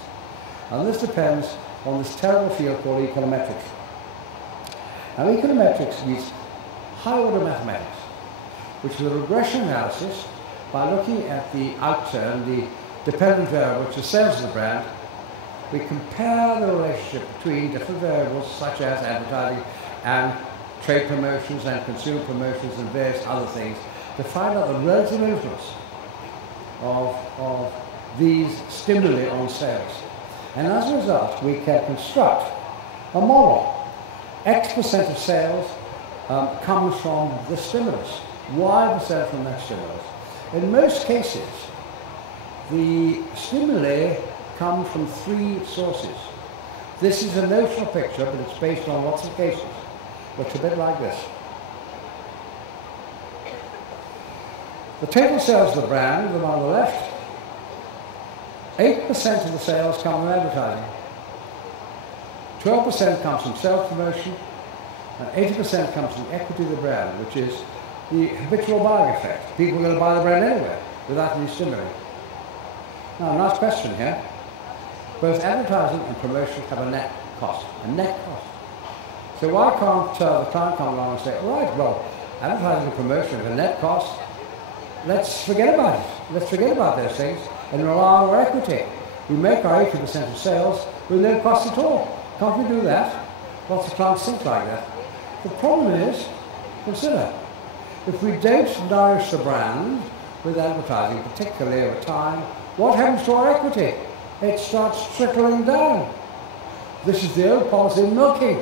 And this depends on this terrible field called econometrics. Now econometrics means high-order mathematics, which is a regression analysis by looking at the outturn, the dependent variable, which is sales of the brand. We compare the relationship between different variables such as advertising and trade promotions and consumer promotions and various other things to find out the relative influence of these stimuli on sales. And as a result, we can construct a model. X% of sales comes from the stimulus, Y% from that stimulus. In most cases, the stimuli come from 3 sources. This is a notional picture, but it's based on lots of cases. Looks a bit like this. The total sales of the brand, the one on the left, 8% of the sales come from advertising. 12% comes from self-promotion, and 80% comes from equity of the brand, which is the habitual buying effect. People are going to buy the brand anyway, without any stimuli. Now, nice question here. Both advertising and promotion have a net cost. So why can't the client come along and say, right, well, advertising and promotion have a net cost. Let's forget about it. Let's forget about those things and rely on our equity. We make our 80% of sales with no cost at all. Can't we do that? Lots of clients think like that. The problem is, consider, if we don't nourish the brand with advertising, particularly over time, what happens to our equity? It starts trickling down. This is the old policy of milking.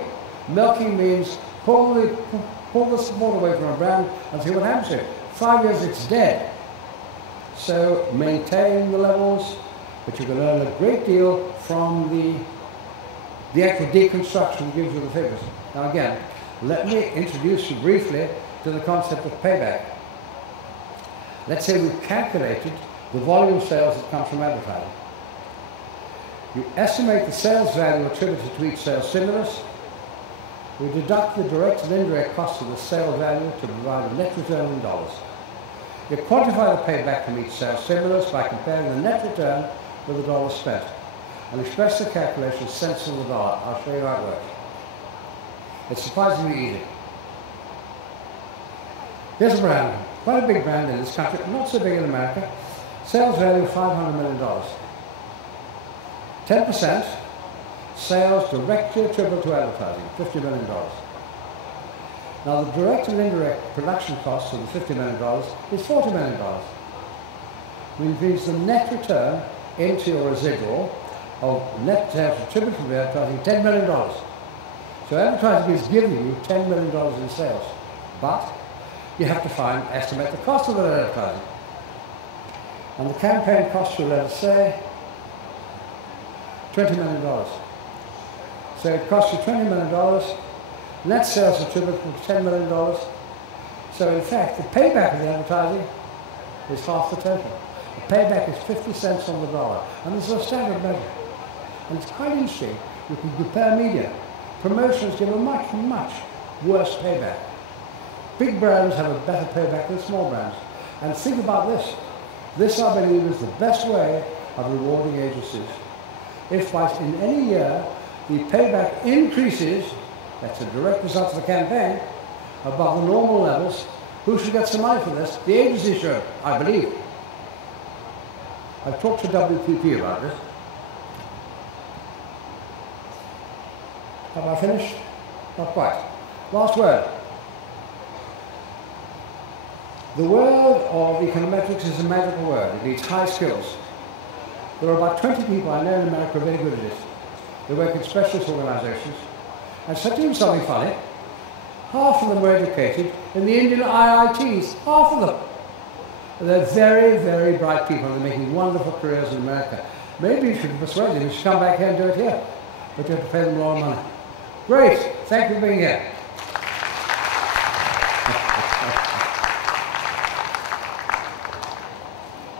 Milking means pull the support away from a brand and see what happens to it. 5 years it's dead. So maintain the levels, but you can earn a great deal from the actual deconstruction that gives you the figures. Now again, let me introduce you briefly to the concept of payback. Let's say we've calculated the volume of sales that comes from advertising. You estimate the sales value attributed to each sales stimulus. We deduct the direct and indirect costs of the sales value to provide a net return in dollars. You quantify the payback from each sales stimulus by comparing the net return with the dollar spent and express the calculation cents on the dollar. I'll show you how it works. It's surprisingly easy. Here's a brand, quite a big brand in this country, not so big in America. Sales value $500 million. 10% sales directly attributable to advertising, $50 million. Now the direct and indirect production costs of the $50 million is $40 million. Which means the net return into your residual of net sales attributable to advertising, $10 million. So advertising is giving you $10 million in sales, but you have to estimate the cost of that advertising. And the campaign costs you, let us say, $20 million. So it costs you $20 million, net sales attributable to $10 million. So in fact, the payback of the advertising is half the total. The payback is 50 cents on the dollar. And this is a standard measure. And it's quite interesting. You can compare media. Promotions give a much, much worse payback. Big brands have a better payback than small brands. And think about this. This, I believe, is the best way of rewarding agencies. If in any year the payback increases, that's a direct result of the campaign, above the normal levels, who should get some money for this? The agency should, I believe. I've talked to WPP about this. Have I finished? Not quite. Last word. The world of econometrics is a magical word. It needs high skills. There are about 20 people I know in America who are very good at this. They work in specialist organizations. And so to do something funny, half of them were educated in the Indian IITs. Half of them. And they're very, very bright people and they're making wonderful careers in America. Maybe you should persuade them to come back here and do it here. But you have to pay them a lot of money. Great. Thank you for being here.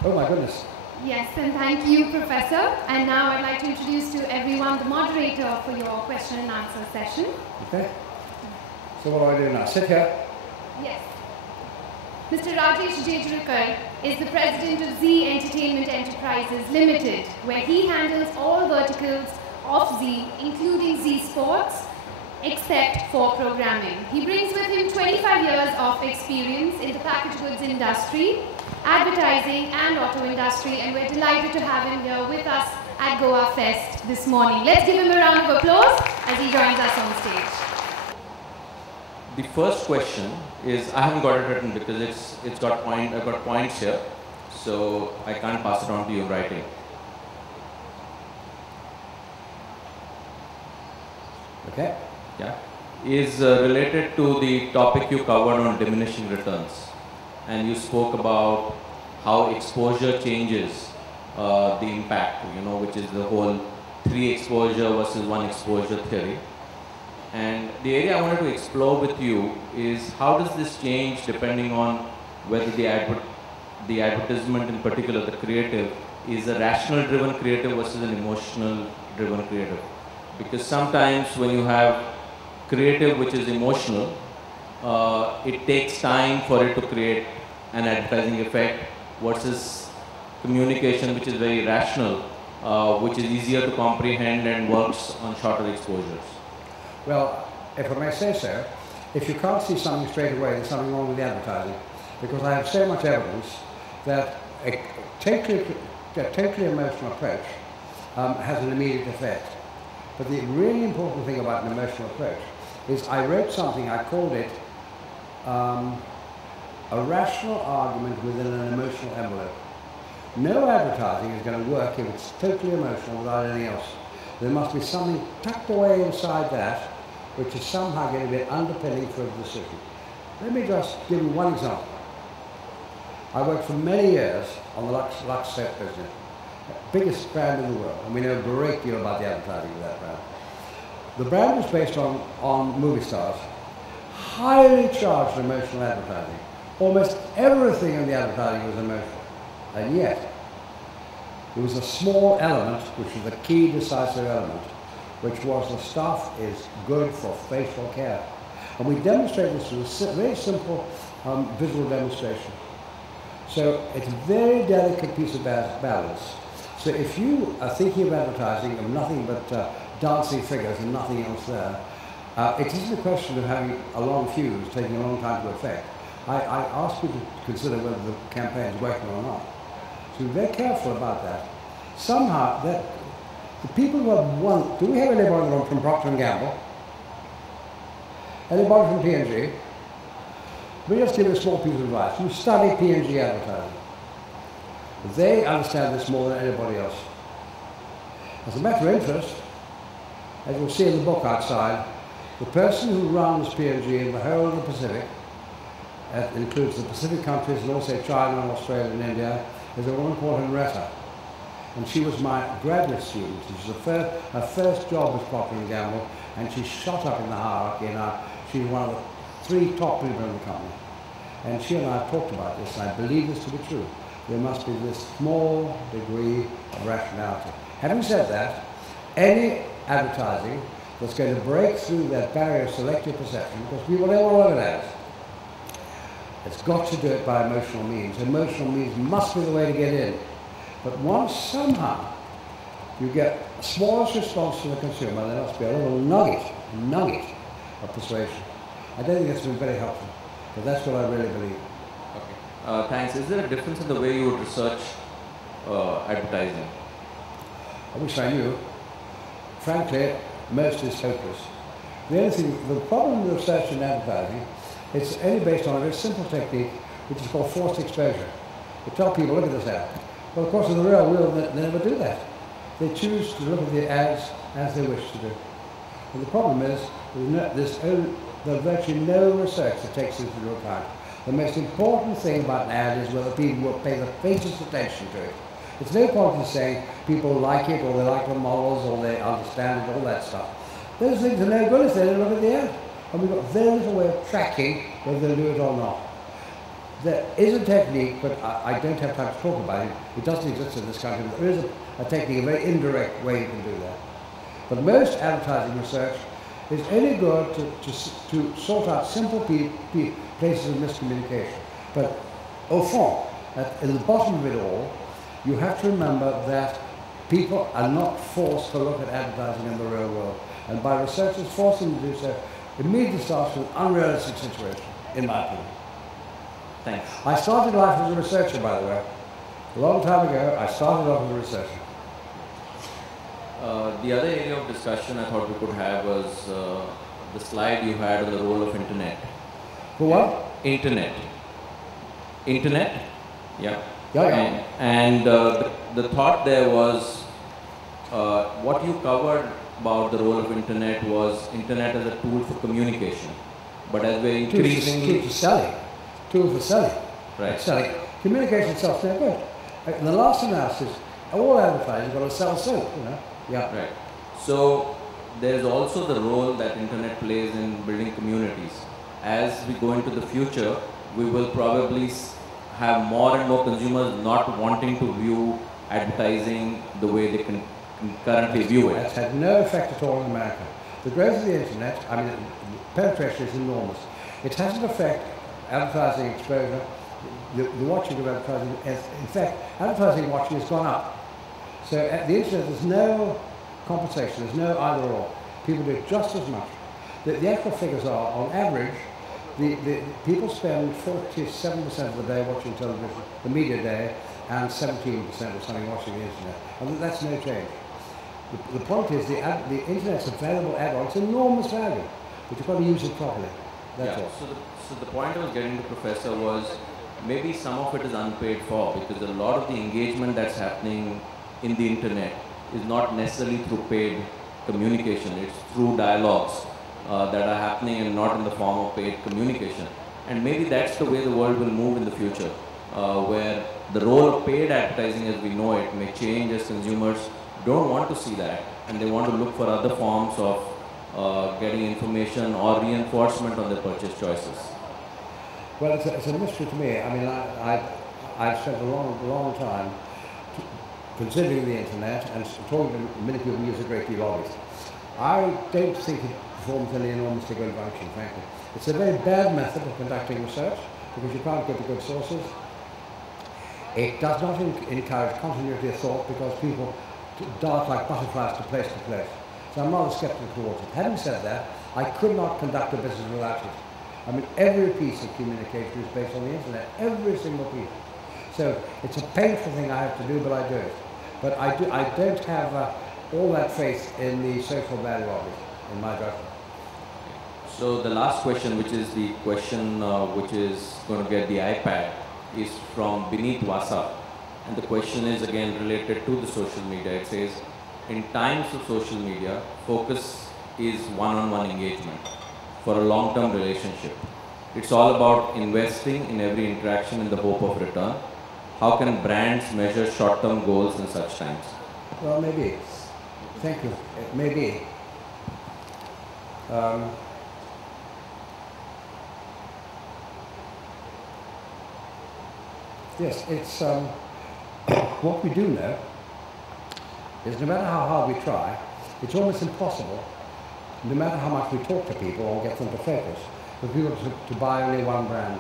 Oh my goodness. Yes, and thank you, Professor. And now I'd like to introduce to everyone the moderator for your question and answer session. Okay. So what do I do now? Sit here? Yes. Mr. Rajesh Jejurkar is the president of Z Entertainment Enterprises Limited, where he handles all verticals of Z, including Z Sports, except for programming. He brings with him 25 years of experience in the packaged goods industry, advertising and auto industry, and we're delighted to have him here with us at Goafest this morning. Let's give him a round of applause as he joins us on stage. The first question is, I haven't got it written because I've got points here, so I can't pass it on to you in writing. Okay. Yeah. Is related to the topic you covered on diminishing returns. And you spoke about how exposure changes the impact, which is the whole 3 exposure versus 1 exposure theory. And the area I wanted to explore with you is how does this change depending on whether the advertisement, in particular the creative, is a rational driven creative versus an emotional driven creative. Because sometimes when you have creative which is emotional, it takes time for it to create an advertising effect versus communication which is very rational, which is easier to comprehend and works on shorter exposures. Well, if I may say so, if you can't see something straight away, there's something wrong with the advertising. Because I have so much evidence that a totally emotional approach has an immediate effect. But the really important thing about an emotional approach is I wrote something, I called it a rational argument within an emotional envelope. No advertising is going to work if it's totally emotional without anything else. There must be something tucked away inside that which is somehow going to be an underpinning for a decision. Let me just give you one example. I worked for many years on the Lux set business, biggest brand in the world, and we know a great deal about the advertising of that brand. The brand was based on movie stars, highly charged emotional advertising. Almost everything in the advertising was emotional. And yet, there was a small element, which was the key decisive element, which was the stuff is good for facial care. And we demonstrated this with a very simple visual demonstration. So it's a very delicate piece of balance. So if you are thinking of advertising of nothing but dancing figures and nothing else there, it isn't a question of having a long fuse, taking a long time to effect. I ask you to consider whether the campaign is working or not. So be very careful about that. Somehow, the people who have won, do we have anybody from Procter & Gamble? Anybody from P&G? Let me just give you a small piece of advice. You study P&G advertising. They understand this more than anybody else. As a matter of interest, as you'll see in the book outside, the person who runs P&G in the whole of the Pacific, that includes the Pacific countries and also China and Australia and India, is a woman called Henrietta. And she was my graduate student. She was her first job was Procter & Gamble, and she shot up in the hierarchy. And she's one of the 3 top people in the company. And she and I have talked about this, and I believe this to be true. There must be this small degree of rationality. Having said that, any advertising that's going to break through that barrier of selective perception, because people don't want to look at ads, it's got to do it by emotional means. Emotional means must be the way to get in. But once somehow you get a smallest response from the consumer, there must be a little nugget of persuasion. I don't think it's been very helpful, but that's what I really believe. Okay. Thanks. Is there a difference in the way you would research advertising? I wish I knew. Frankly, most is hopeless. The problem with research in advertising, it's only based on a very simple technique, which is called forced exposure. You tell people, look at this ad. Well, of course, in the real world, they never do that. They choose to look at the ads as they wish to do. And the problem is, there's virtually no research that takes this into account. The most important thing about an ad is whether people will pay the faintest attention to it. It's no point in saying people like it, or they like the models, or they understand it, all that stuff. Those things are no good if they don't look at the ad. And we've got very little way of tracking whether they'll do it or not. There is a technique, but I don't have time to talk about it. It doesn't exist in this country. There is a technique, a very indirect way you can do that. But most advertising research is only good to sort out simple places of miscommunication. But au fond, in the bottom of it all, you have to remember that people are not forced to look at advertising in the real world. And by researchers forcing them to do so, immediately starts with an unrealistic situation, in my opinion. Thanks. I started life as a researcher, by the way. A long time ago, I started off as a researcher. The other area of discussion I thought we could have was the slide you had on the role of internet. For what? Internet. Internet? Yeah. Yeah. And the thought there was, what you covered about the role of internet was internet as a tool for communication. But as we're increasingly... Tool for selling. Right. Selling. Communication itself is no good. In the last analysis, all advertising is going to sell soap, you know. Yeah. Right. So there's also the role that internet plays in building communities. As we go into the future, we will probably have more and more consumers not wanting to view advertising the way they can currently view it. That's had no effect at all in America. The growth of the internet, I mean, penetration is enormous. It hasn't affected advertising exposure, the watching of advertising. In fact, advertising watching has gone up. So at the internet, there's no compensation, there's no either or. People do just as much. The actual figures are, on average, the people spend 47% of the day watching television, the media day, and 17% or something watching the internet. And that's no change. The point is, the internet's a valuable add-on. It's enormous value, but you've got to use it properly. That's all. So the point I was getting to, Professor, was maybe some of it is unpaid for, because a lot of the engagement that's happening in the internet is not necessarily through paid communication. It's through dialogues that are happening and not in the form of paid communication. And maybe that's the way the world will move in the future, where the role of paid advertising as we know it may change as consumers don't want to see that, and they want to look for other forms of getting information or reinforcement on their purchase choices. Well, it's a mystery to me. I mean, I've spent a long time considering the internet and talking to many people who use a great deal of it. I don't think it performs any enormously good function, frankly. It's a very bad method of conducting research because you can't get the good sources. It does not encourage continuity of thought because people dart like butterflies to place. So I'm rather sceptical towards it. Having said that, I could not conduct a business without it. I mean, every piece of communication is based on the internet, every single piece. So it's a painful thing I have to do, but I do it. But I don't have all that faith in the social value of it, in my judgment. So the last question, which is the question which is going to get the iPad, is from Bineet Vasa. And the question is again related to the social media. It says, in times of social media, focus is one-on-one engagement for a long-term relationship. It's all about investing in every interaction in the hope of return. How can brands measure short-term goals in such times? Well, maybe. Thank you. It may be. Yes, it's what we do know is no matter how hard we try, it's almost impossible, no matter how much we talk to people or get them to focus, for people to buy only one brand.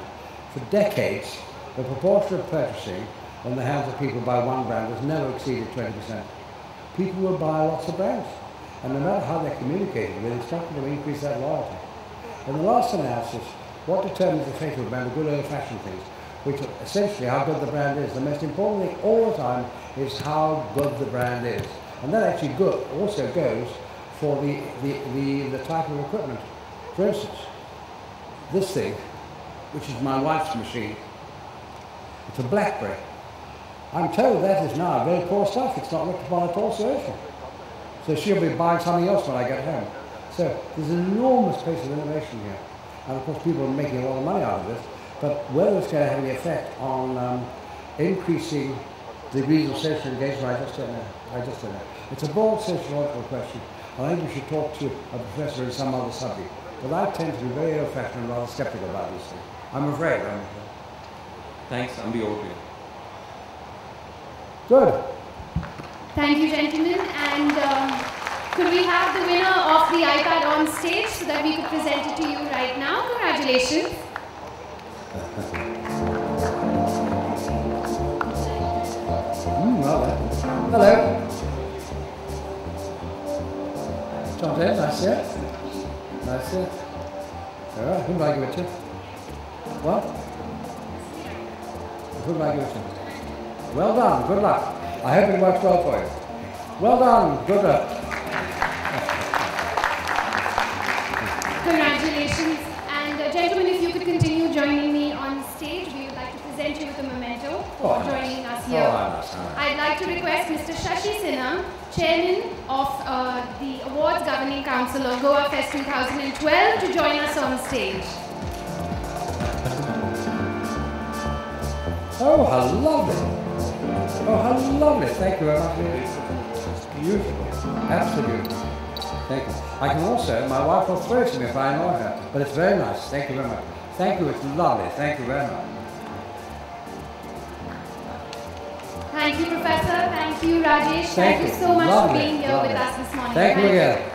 For decades, the proportion of purchasing in the hands of people by one brand has never exceeded 20%. People will buy lots of brands, and no matter how they're communicating with, it's not going to increase that loyalty. In the last analysis, what determines the fate of a brand are good old-fashioned things, which are essentially how good the brand is. The most important thing all the time is how good the brand is. And that actually good also goes for the type of equipment. For instance, this thing, which is my wife's machine, it's a BlackBerry. I'm told that is now very poor stuff. It's not looked upon at all seriously. So she'll be buying something else when I get home. So there's an enormous pace of innovation here. And of course people are making a lot of money out of this. But whether it's going to have any effect on increasing degrees of social engagement, I just don't know. It's a broad sociological question. I think we should talk to a professor in some other subject. But I tend to be very old-fashioned and rather skeptical about these things. I'm afraid. Thanks, Ambi, over to you. Good. Thank you, gentlemen. And could we have the winner of the iPad on stage so that we could present it to you right now? Congratulations. Hello. John Ted, that's it. That's it. All right, who do I give it to? What? Who do I give it to? Well done, good luck. I hope it works well for you. Well done, good luck. Congratulations. And gentlemen, if you could continue joining me on stage, we would like to present you with a memento for joining us here. I'd like to request Mr. Shashi Sinha, Chairman of the Awards Governing Council of Goafest 2012, to join us on stage. Oh, how lovely. Oh, how lovely. Thank you very much. It's beautiful. Absolutely. Thank you. I can also, my wife will throw it to me if I annoy her, but it's very nice. Thank you very much. Thank you. It's lovely. Thank you very much. Thank you, Professor. Thank you, Rajesh. Thank you so much for being here with us this morning. Thank you again.